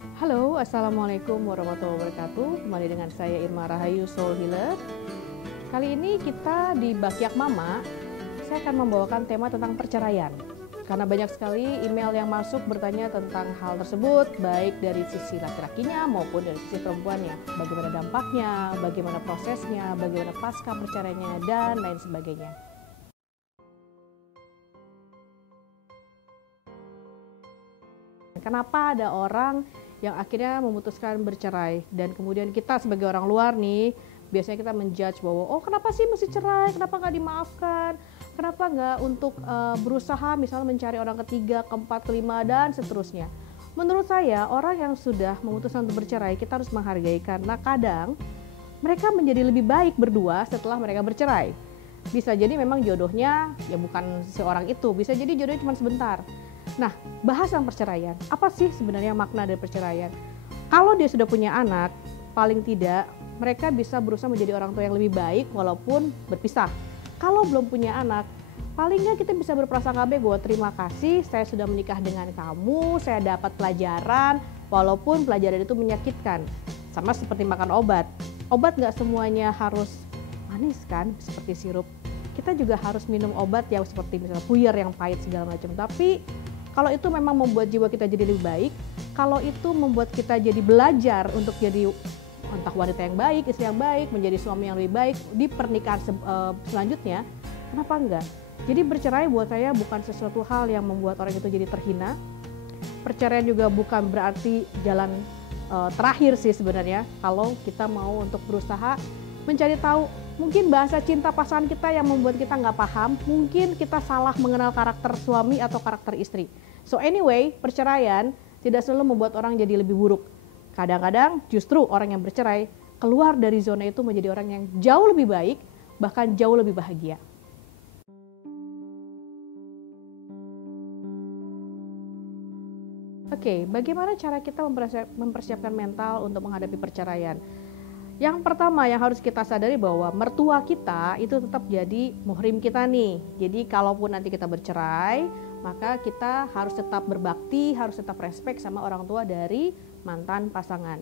Halo, Assalamualaikum warahmatullahi wabarakatuh. Kembali dengan saya Irma Rahayu, Soul Healer. Kali ini kita di Bakyak Mama, saya akan membawakan tema tentang perceraian. Karena banyak sekali email yang masuk bertanya tentang hal tersebut, baik dari sisi laki-lakinya maupun dari sisi perempuannya. Bagaimana dampaknya, bagaimana prosesnya, bagaimana pasca perceraiannya, dan lain sebagainya. Kenapa ada orang yang akhirnya memutuskan bercerai, dan kemudian kita sebagai orang luar nih biasanya kita menjudge bahwa oh kenapa sih mesti cerai, kenapa nggak dimaafkan, kenapa nggak untuk berusaha misalnya mencari orang ketiga, keempat, kelima, dan seterusnya. Menurut saya orang yang sudah memutuskan untuk bercerai kita harus menghargai, karena kadang mereka menjadi lebih baik berdua setelah mereka bercerai. Bisa jadi memang jodohnya ya bukan seorang itu, bisa jadi jodohnya cuma sebentar. Nah, bahas tentang perceraian. Apa sih sebenarnya makna dari perceraian? Kalau dia sudah punya anak, paling tidak mereka bisa berusaha menjadi orang tua yang lebih baik walaupun berpisah. Kalau belum punya anak, paling nggak kita bisa berprasangka baik bahwa terima kasih saya sudah menikah dengan kamu, saya dapat pelajaran walaupun pelajaran itu menyakitkan. Sama seperti makan obat. Obat nggak semuanya harus manis kan, seperti sirup. Kita juga harus minum obat yang seperti misalnya puyer yang pahit segala macam. Tapi kalau itu memang membuat jiwa kita jadi lebih baik, kalau itu membuat kita jadi belajar untuk jadi entah wanita yang baik, istri yang baik, menjadi suami yang lebih baik di pernikahan selanjutnya, kenapa enggak? Jadi bercerai buat saya bukan sesuatu hal yang membuat orang itu jadi terhina. Perceraian juga bukan berarti jalan terakhir sih sebenarnya, kalau kita mau untuk berusaha mencari tahu. Mungkin bahasa cinta pasangan kita yang membuat kita nggak paham, mungkin kita salah mengenal karakter suami atau karakter istri. So anyway, perceraian tidak selalu membuat orang jadi lebih buruk. Kadang-kadang justru orang yang bercerai keluar dari zona itu menjadi orang yang jauh lebih baik, bahkan jauh lebih bahagia. Oke, bagaimana cara kita mempersiapkan mental untuk menghadapi perceraian? Yang pertama yang harus kita sadari bahwa mertua kita itu tetap jadi muhrim kita nih. Jadi kalaupun nanti kita bercerai, maka kita harus tetap berbakti, harus tetap respek sama orang tua dari mantan pasangan.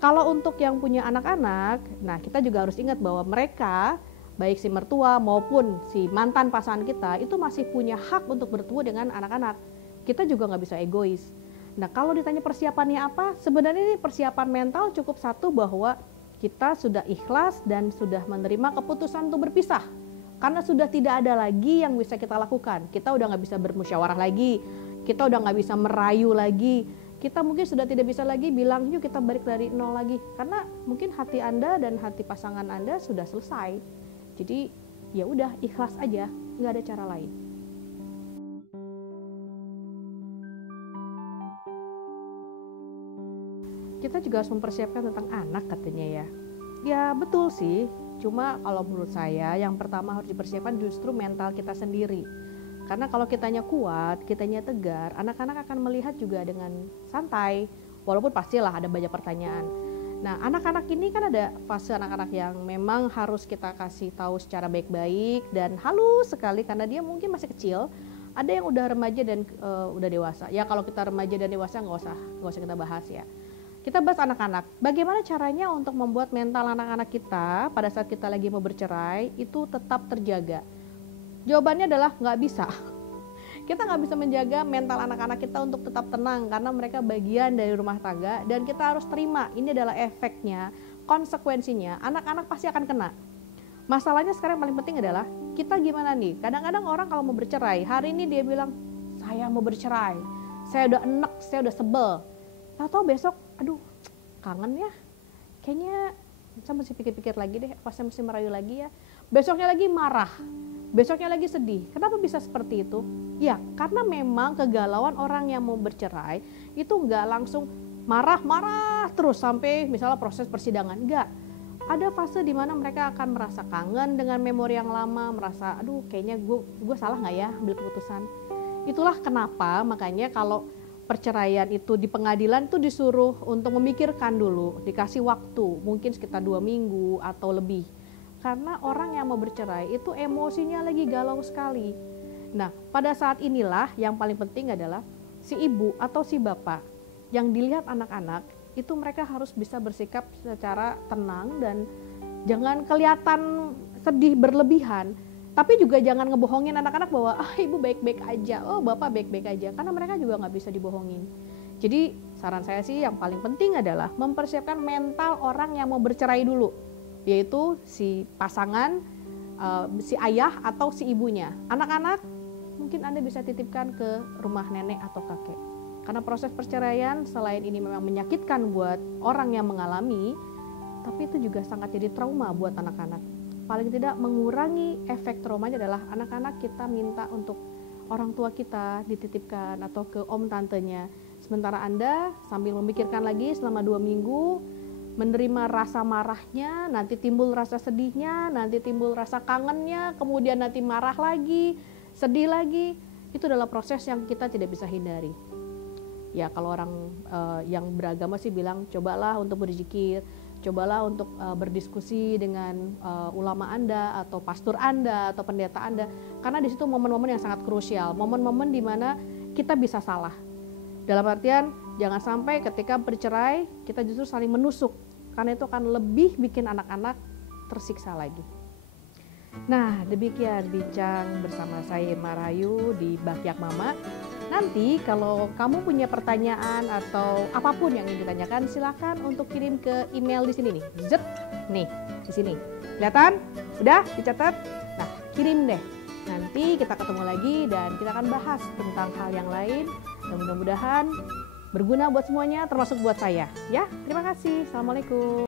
Kalau untuk yang punya anak-anak, nah kita juga harus ingat bahwa mereka, baik si mertua maupun si mantan pasangan kita, itu masih punya hak untuk bertemu dengan anak-anak. Kita juga nggak bisa egois. Nah kalau ditanya persiapannya apa, sebenarnya ini persiapan mental cukup satu, bahwa kita sudah ikhlas dan sudah menerima keputusan untuk berpisah. Karena sudah tidak ada lagi yang bisa kita lakukan. Kita udah gak bisa bermusyawarah lagi. Kita udah gak bisa merayu lagi. Kita mungkin sudah tidak bisa lagi bilang yuk kita balik dari nol lagi. Karena mungkin hati Anda dan hati pasangan Anda sudah selesai. Jadi ya udah ikhlas aja, gak ada cara lain. Kita juga harus mempersiapkan tentang anak katanya ya. Ya betul sih, cuma kalau menurut saya yang pertama harus dipersiapkan justru mental kita sendiri. Karena kalau kitanya kuat, kitanya tegar, anak-anak akan melihat juga dengan santai. Walaupun pastilah ada banyak pertanyaan. Nah anak-anak ini kan ada fase anak-anak yang memang harus kita kasih tahu secara baik-baik dan halus sekali, karena dia mungkin masih kecil. Ada yang udah remaja dan udah dewasa. Ya kalau kita remaja dan dewasa nggak usah kita bahas ya. Kita bahas anak-anak. Bagaimana caranya untuk membuat mental anak-anak kita pada saat kita lagi mau bercerai itu tetap terjaga? Jawabannya adalah nggak bisa. Kita nggak bisa menjaga mental anak-anak kita untuk tetap tenang karena mereka bagian dari rumah tangga, dan kita harus terima ini adalah efeknya, konsekuensinya. Anak-anak pasti akan kena. Masalahnya sekarang yang paling penting adalah kita gimana nih? Kadang-kadang orang kalau mau bercerai, hari ini dia bilang saya mau bercerai, saya udah enek, saya udah sebel. Tahu besok, aduh kangen ya, kayaknya saya mesti pikir-pikir lagi deh, apa saya mesti merayu lagi ya. Besoknya lagi marah, besoknya lagi sedih. Kenapa bisa seperti itu? Ya karena memang kegalauan orang yang mau bercerai itu nggak langsung marah-marah terus sampai misalnya proses persidangan. Nggak, ada fase di mana mereka akan merasa kangen dengan memori yang lama, merasa aduh kayaknya gue salah nggak ya ambil keputusan. Itulah kenapa makanya kalau perceraian itu di pengadilan itu disuruh untuk memikirkan dulu, dikasih waktu mungkin sekitar 2 minggu atau lebih, karena orang yang mau bercerai itu emosinya lagi galau sekali. Nah pada saat inilah yang paling penting adalah si ibu atau si bapak yang dilihat anak-anak itu mereka harus bisa bersikap secara tenang dan jangan kelihatan sedih berlebihan, tapi juga jangan ngebohongin anak-anak bahwa ibu baik-baik aja, bapak baik-baik aja, karena mereka juga nggak bisa dibohongin. Jadi saran saya sih yang paling penting adalah mempersiapkan mental orang yang mau bercerai dulu, yaitu si pasangan, si ayah atau si ibunya. Anak-anak mungkin Anda bisa titipkan ke rumah nenek atau kakek, karena proses perceraian selain ini memang menyakitkan buat orang yang mengalami, tapi itu juga sangat jadi trauma buat anak-anak. Paling tidak mengurangi efek traumanya adalah anak-anak kita minta untuk orang tua kita dititipkan atau ke om tantenya. Sementara Anda sambil memikirkan lagi selama 2 minggu, menerima rasa marahnya, nanti timbul rasa sedihnya, nanti timbul rasa kangennya, kemudian nanti marah lagi, sedih lagi. Itu adalah proses yang kita tidak bisa hindari. Ya kalau orang yang beragama sih bilang cobalah untuk berzikir, cobalah untuk berdiskusi dengan ulama Anda atau pastor Anda atau pendeta Anda, karena di situ momen-momen yang sangat krusial, momen-momen di mana kita bisa salah. Dalam artian jangan sampai ketika bercerai kita justru saling menusuk, karena itu akan lebih bikin anak-anak tersiksa lagi. Nah, demikian bincang bersama saya Irma Rahayu di Bakyak Mama. Nanti kalau kamu punya pertanyaan atau apapun yang ingin ditanyakan, silakan untuk kirim ke email di sini nih. Nih, di sini. Kelihatan? Udah dicatat? Nah, kirim deh. Nanti kita ketemu lagi dan kita akan bahas tentang hal yang lain. Dan mudah-mudahan berguna buat semuanya, termasuk buat saya. Ya, terima kasih. Assalamualaikum.